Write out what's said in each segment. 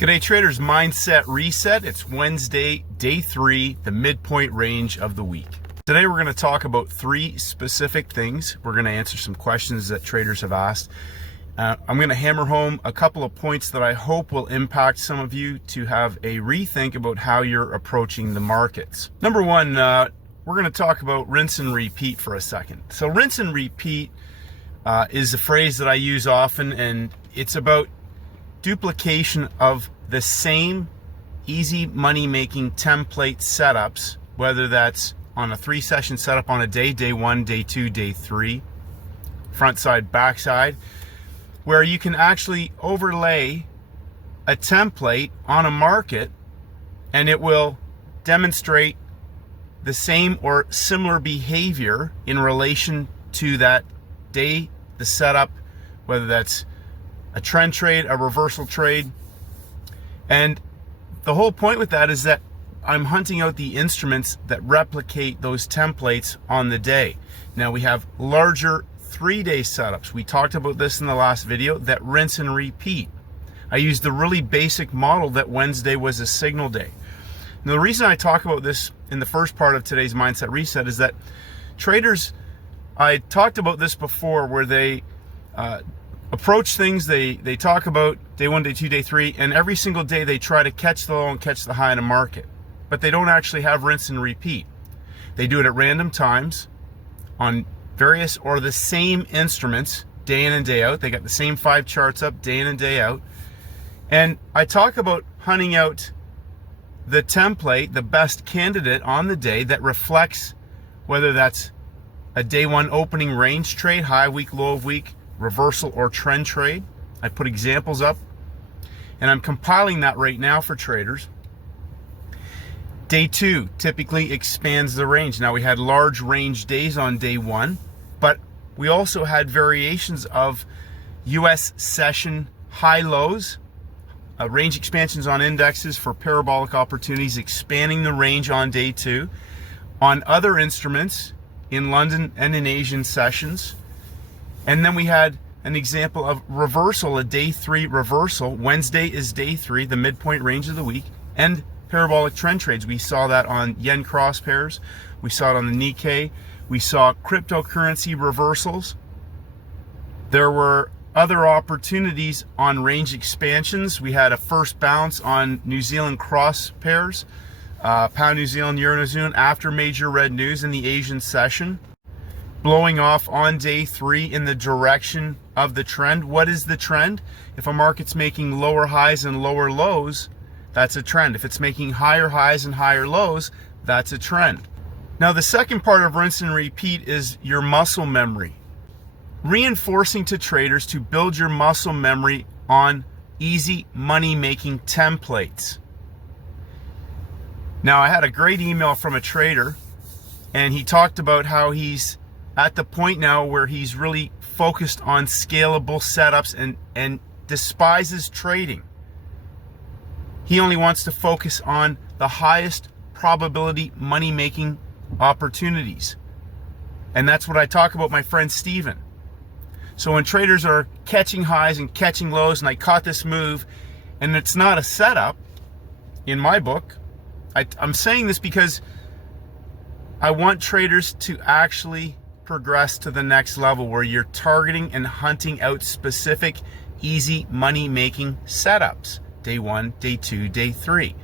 G'day traders, mindset reset. It's Wednesday, day 3, the midpoint range of the week. Today we're going to talk about 3 specific things. We're going to answer some questions that traders have asked. I'm going to hammer home a couple of points that I hope will impact some of you to have a rethink about how you're approaching the markets. Number 1, we're going to talk about rinse and repeat for a second. So rinse and repeat is a phrase that I use often, and it's about duplication of the same easy money making template setups, whether that's on a 3-session setup on a day, day 1, day 2, day 3, front side, back side, where you can actually overlay a template on a market and it will demonstrate the same or similar behavior in relation to that day, the setup, whether that's a trend trade, a reversal trade. And the whole point with that is that I'm hunting out the instruments that replicate those templates on the day. Now we have larger 3-day setups. We talked about this in the last video, that rinse and repeat. I used the really basic model that Wednesday was a signal day. Now the reason I talk about this in the first part of today's mindset reset is that traders, I talked about this before, where they approach things, they talk about day 1, day 2, day 3, and every single day they try to catch the low and catch the high in a market, but they don't actually have rinse and repeat. They do it at random times on various or the same instruments day in and day out. They got the same 5 charts up day in and day out. And I talk about hunting out the template, the best candidate on the day that reflects whether that's a day 1 opening range trade, high week, low of week, reversal or trend trade. I put examples up and I'm compiling that right now for traders. Day 2 typically expands the range. Now we had large range days on day 1, but we also had variations of US session high lows, range expansions on indexes for parabolic opportunities, expanding the range on day 2. On other instruments in London and in Asian sessions. And then we had an example of reversal, a day 3 reversal. Wednesday is day 3, the midpoint range of the week, and parabolic trend trades. We saw that on yen cross pairs. We saw it on the Nikkei. We saw cryptocurrency reversals. There were other opportunities on range expansions. We had a first bounce on New Zealand cross pairs, pound New Zealand, euro New Zealand, after major red news in the Asian session, blowing off on day 3 in the direction of the trend. What is the trend? If a market's making lower highs and lower lows, that's a trend. If it's making higher highs and higher lows, that's a trend. Now the second part of rinse and repeat is your muscle memory. Reinforcing to traders to build your muscle memory on easy money making templates. Now I had a great email from a trader, and he talked about how he's at the point now where he's really focused on scalable setups and despises trading. He only wants to focus on the highest probability money making opportunities. And that's what I talk about, my friend Steven. So when traders are catching highs and catching lows, and I caught this move, and it's not a setup in my book, I'm saying this because I want traders to actually progress to the next level where you're targeting and hunting out specific easy money making setups. Day 1, day 2, day 3.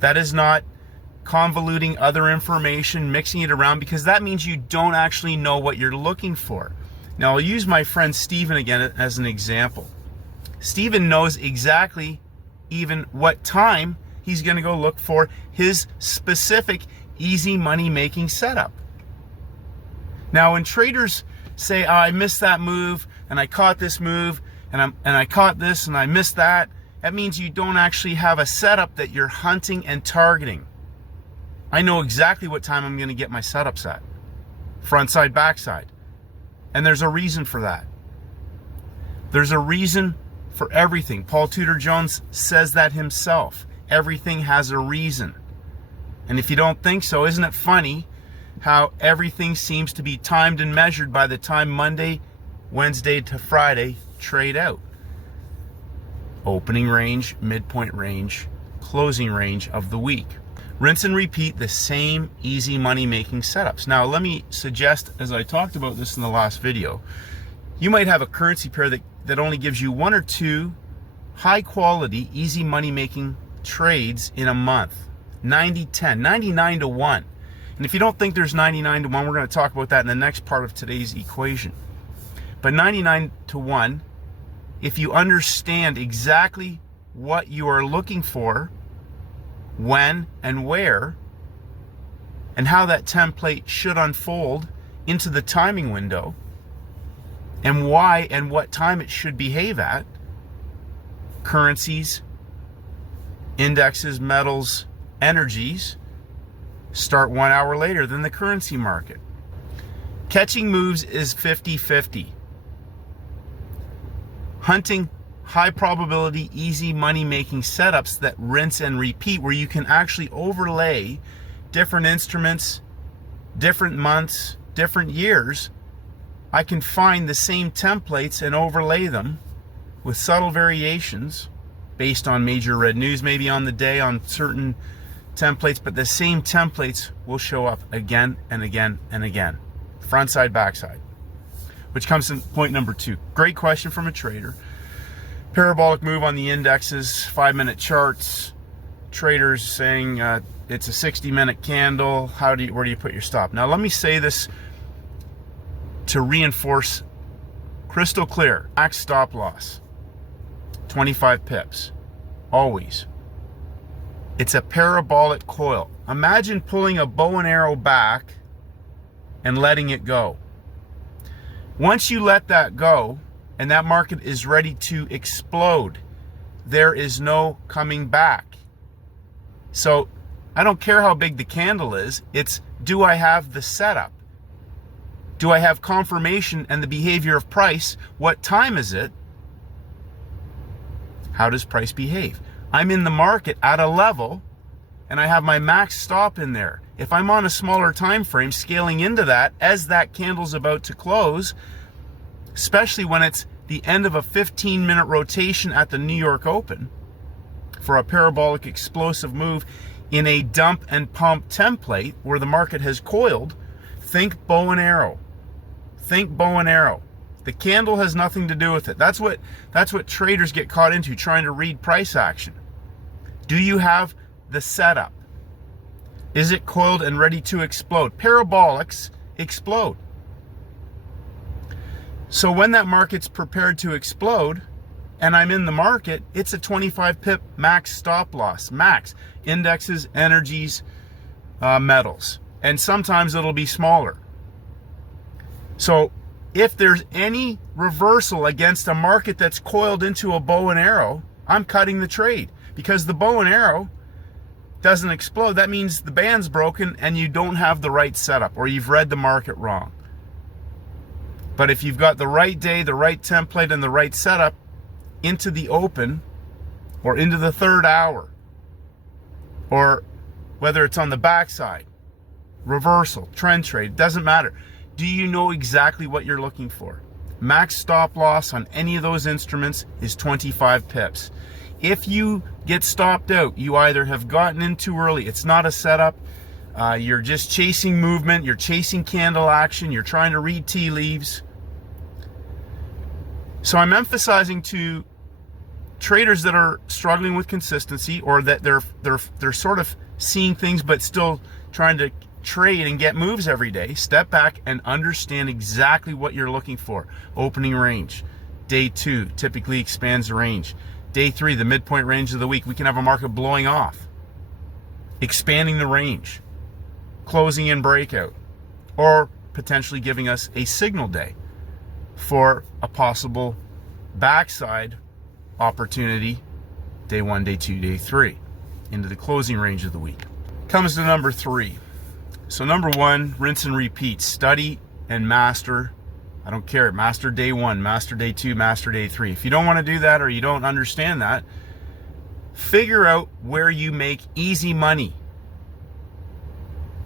That is not convoluting other information, mixing it around, because that means you don't actually know what you're looking for. Now I'll use my friend Steven again as an example. Steven knows exactly even what time he's going to go look for his specific easy money making setup. Now when traders say, oh, I missed that move and I caught this move and I caught this and I missed that, that means you don't actually have a setup that you're hunting and targeting. I know exactly what time I'm going to get my setups at. Front side, back side. And there's a reason for that. There's a reason for everything. Paul Tudor Jones says that himself. Everything has a reason. And if you don't think so, isn't it funny how everything seems to be timed and measured by the time Monday, Wednesday to Friday trade out? opening range, midpoint range, closing range of the week. Rinse and repeat the same easy money making setups. Now let me suggest, as I talked about this in the last video, you might have a currency pair that only gives you one or two high quality, easy money making trades in a month. 90-10, 99 to 1. And if you don't think there's 99 to 1, we're going to talk about that in the next part of today's equation. But 99 to 1, if you understand exactly what you are looking for, when and where, and how that template should unfold into the timing window, and why and what time it should behave at, currencies, indexes, metals, energies start 1 hour later than the currency market. Catching moves is 50-50. Hunting high probability, easy money making setups that rinse and repeat, where you can actually overlay different instruments, different months, different years. I can find the same templates and overlay them with subtle variations based on major red news, maybe on the day, on certain templates, but the same templates will show up again and again and again. Front side, back side. Which comes to point number 2. Great question from a trader. Parabolic move on the indexes, 5-minute charts, traders saying it's a 60-minute candle. Where do you put your stop? Now let me say this to reinforce crystal clear. Max stop loss, 25 pips, always. It's a parabolic coil. Imagine pulling a bow and arrow back and letting it go. Once you let that go, and that market is ready to explode, there is no coming back. So I don't care how big the candle is, it's, do I have the setup? Do I have confirmation and the behavior of price? What time is it? How does price behave? I'm in the market at a level and I have my max stop in there. If I'm on a smaller time frame, scaling into that as that candle's about to close, especially when it's the end of a 15-minute rotation at the New York Open for a parabolic explosive move in a dump and pump template where the market has coiled, think bow and arrow. Think bow and arrow. The candle has nothing to do with it. That's what traders get caught into, trying to read price action. Do you have the setup? Is it coiled and ready to explode? Parabolics explode. So when that market's prepared to explode and I'm in the market, it's a 25 pip max stop loss. Max. Indexes, energies, metals. And sometimes it'll be smaller. So if there's any reversal against a market that's coiled into a bow and arrow, I'm cutting the trade, because the bow and arrow doesn't explode. That means the band's broken and you don't have the right setup, or you've read the market wrong. But if you've got the right day, the right template, and the right setup into the open or into the third hour, or whether it's on the backside, reversal, trend trade, doesn't matter. Do you know exactly what you're looking for? Max stop loss on any of those instruments is 25 pips. If you get stopped out, you either have gotten in too early, it's not a setup, you're just chasing movement, you're chasing candle action, you're trying to read tea leaves. So I'm emphasizing to traders that are struggling with consistency, or that they're sort of seeing things but still trying to trade and get moves every day, step back and understand exactly what you're looking for. Opening range. Day 2 typically expands the range. Day 3, the midpoint range of the week, we can have a market blowing off, expanding the range, closing in breakout, or potentially giving us a signal day for a possible backside opportunity, day 1, day 2, day 3, into the closing range of the week. Comes to number 3. So number 1, rinse and repeat. Study and master. I don't care. Master day 1, master day 2, master day 3. If you don't want to do that, or you don't understand that, figure out where you make easy money.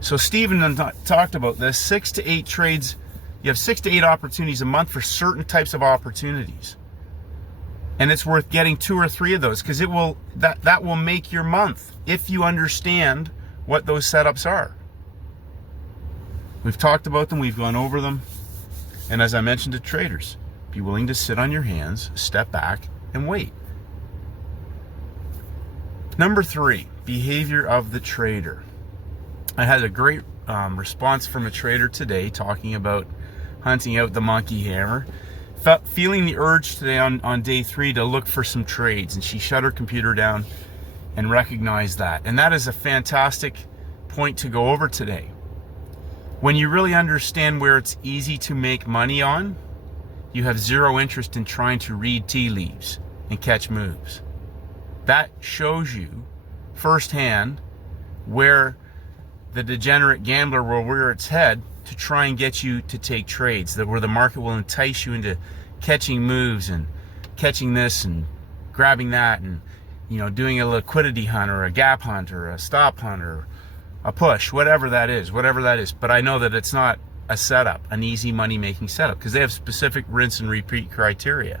So Stephen talked about this. 6 to 8 trades. You have 6 to 8 opportunities a month for certain types of opportunities. And it's worth getting 2 or 3 of those, because that will make your month if you understand what those setups are. We've talked about them, we've gone over them. And as I mentioned to traders, be willing to sit on your hands, step back, and wait. Number 3, behavior of the trader. I had a great response from a trader today talking about hunting out the monkey hammer. Feeling the urge today on day 3 to look for some trades, and she shut her computer down and recognized that. And that is a fantastic point to go over today. When you really understand where it's easy to make money on, you have zero interest in trying to read tea leaves and catch moves. That shows you firsthand where the degenerate gambler will rear its head to try and get you to take trades, where the market will entice you into catching moves and catching this and grabbing that, and doing a liquidity hunt or a gap hunt or a stop hunt or a push, whatever that is. But I know that it's not a setup, an easy money making setup, because they have specific rinse and repeat criteria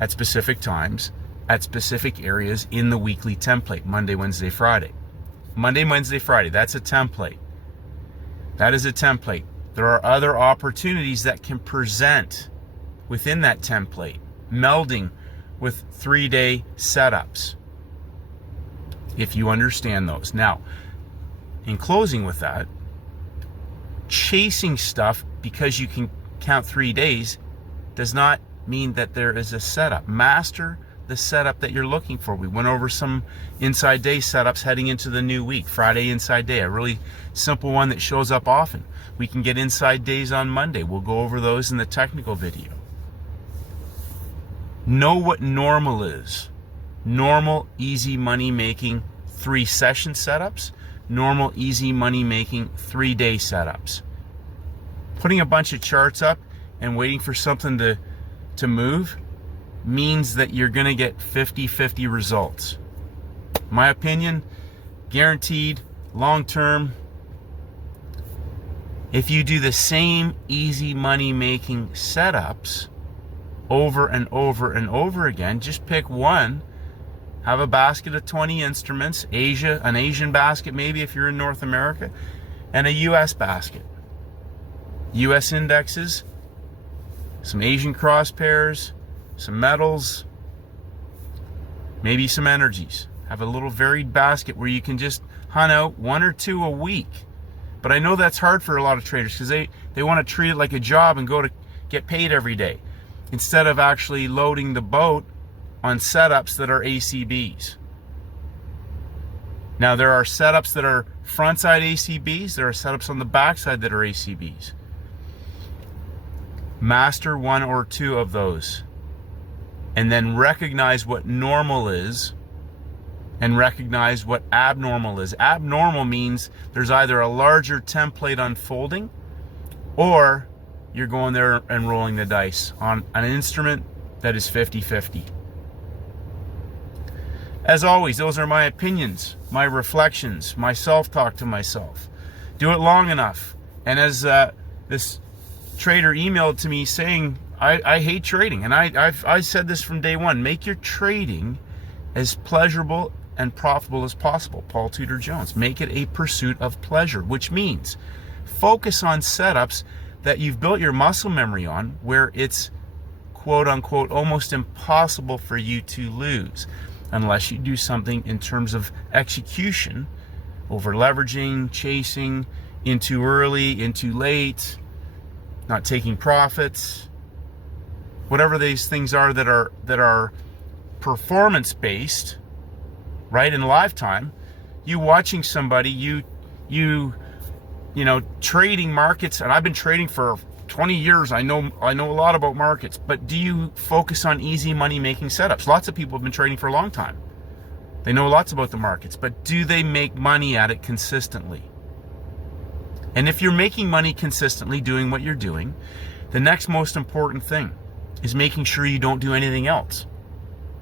at specific times, at specific areas in the weekly template. Monday, Wednesday, Friday. Monday, Wednesday, Friday, that's a template. That is a template. There are other opportunities that can present within that template, melding with 3-day setups, if you understand those. Now, in closing with that, chasing stuff because you can count 3 days does not mean that there is a setup. Master the setup that you're looking for. We went over some inside day setups heading into the new week. Friday inside day, a really simple one that shows up often. We can get inside days on Monday. We'll go over those in the technical video. Know what normal is. Normal, easy money making 3-session setups. Normal, easy money making 3-day setups. Putting a bunch of charts up and waiting for something to move means that you're going to get 50-50 results. My opinion, guaranteed, long term. If you do the same easy money making setups over and over and over again, just pick one, have a basket of 20 instruments, an Asian basket maybe if you're in North America, and a US basket. US indexes, some Asian cross pairs, some metals, maybe some energies. Have a little varied basket where you can just hunt out 1 or 2 a week. But I know that's hard for a lot of traders, because they want to treat it like a job and go to get paid every day, instead of actually loading the boat on setups that are ACBs. Now, there are setups that are frontside ACBs. There are setups on the backside that are ACBs. Master 1 or 2 of those, and then recognize what normal is and recognize what abnormal is. Abnormal means there's either a larger template unfolding, or you're going there and rolling the dice on an instrument that is 50-50. As always, those are my opinions, my reflections, my self-talk to myself. Do it long enough. And as this trader emailed to me saying, I hate trading, and I said this from day one: make your trading as pleasurable and profitable as possible. Paul Tudor Jones. Make it a pursuit of pleasure, which means focus on setups that you've built your muscle memory on, where it's quote unquote almost impossible for you to lose, unless you do something in terms of execution, over leveraging, chasing, in too early, in too late, not taking profits. Whatever these things are that are performance based, right? In lifetime, you watching somebody, you know, trading markets, and I've been trading for 20 years. I know a lot about markets, but do you focus on easy money making setups? Lots of people have been trading for a long time. They know lots about the markets, but do they make money at it consistently? And if you're making money consistently doing what you're doing, the next most important thing is making sure you don't do anything else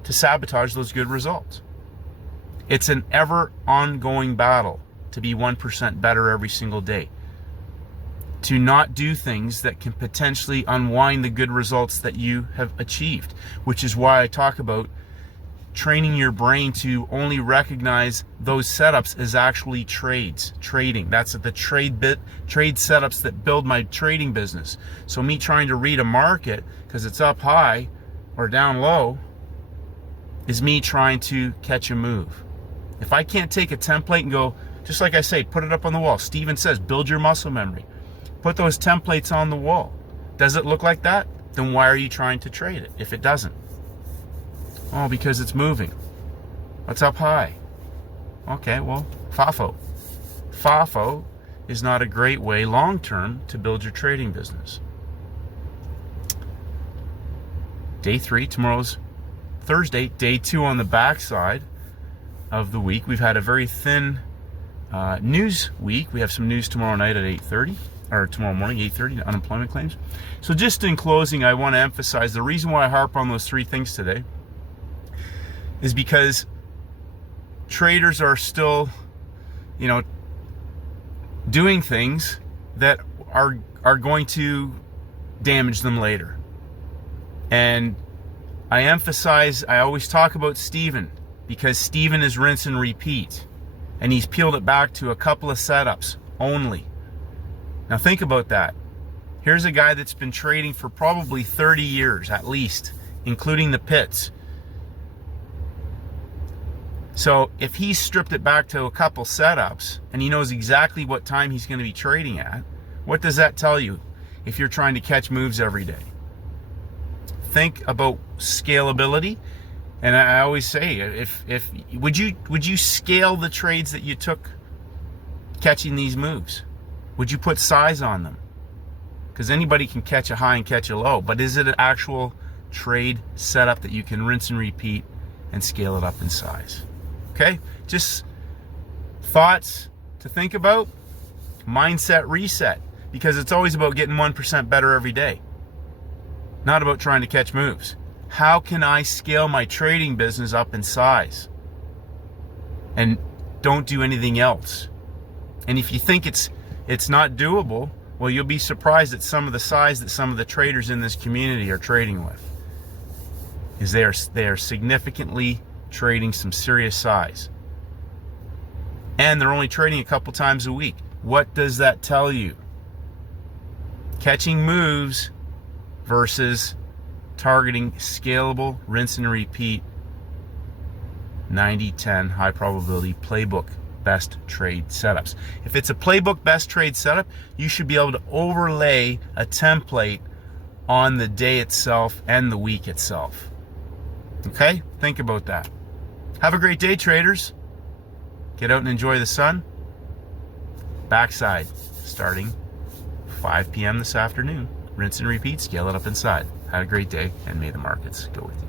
to sabotage those good results. It's an ever ongoing battle to be 1% better every single day. to not do things that can potentially unwind the good results that you have achieved, which is why I talk about training your brain to only recognize those setups as actually trading. That's the trade setups that build my trading business. So me trying to read a market because it's up high or down low is me trying to catch a move. If I can't take a template and go, just like I say, put it up on the wall. Steven says, build your muscle memory. Put those templates on the wall. Does it look like that? Then why are you trying to trade it if it doesn't? Oh, because it's moving. It's up high. Okay, well, FOFO. FOFO is not a great way long-term to build your trading business. Day 3, tomorrow's Thursday. Day 2 on the backside of the week. We've had a very thin news week. We have some news tomorrow night at 8:30, or tomorrow morning, 8:30, unemployment claims. So just in closing, I want to emphasize the reason why I harp on those 3 things today is because traders are still, doing things that are going to damage them later. And I always talk about Steven because Steven is rinse and repeat. And he's peeled it back to a couple of setups only. Now think about that. Here's a guy that's been trading for probably 30 years at least, including the pits. So if he stripped it back to a couple setups and he knows exactly what time he's going to be trading at, what does that tell you if you're trying to catch moves every day? Think about scalability. And I always say, would you scale the trades that you took catching these moves? Would you put size on them? Because anybody can catch a high and catch a low, but is it an actual trade setup that you can rinse and repeat and scale it up in size? Okay, just thoughts to think about. Mindset reset, because it's always about getting 1% better every day, not about trying to catch moves. How can I scale my trading business up in size and don't do anything else? And if you think it's not doable, well, you'll be surprised at some of the size that some of the traders in this community are trading with. Is they are significantly trading some serious size. And they're only trading a couple times a week. What does that tell you? Catching moves versus targeting scalable, rinse and repeat, 90-10 high probability playbook best trade setups. If it's a playbook best trade setup, you should be able to overlay a template on the day itself and the week itself. Okay? Think about that. Have a great day, traders. Get out and enjoy the sun. Backside, starting 5 p.m. this afternoon. Rinse and repeat, scale it up inside. Have a great day, and may the markets go with you.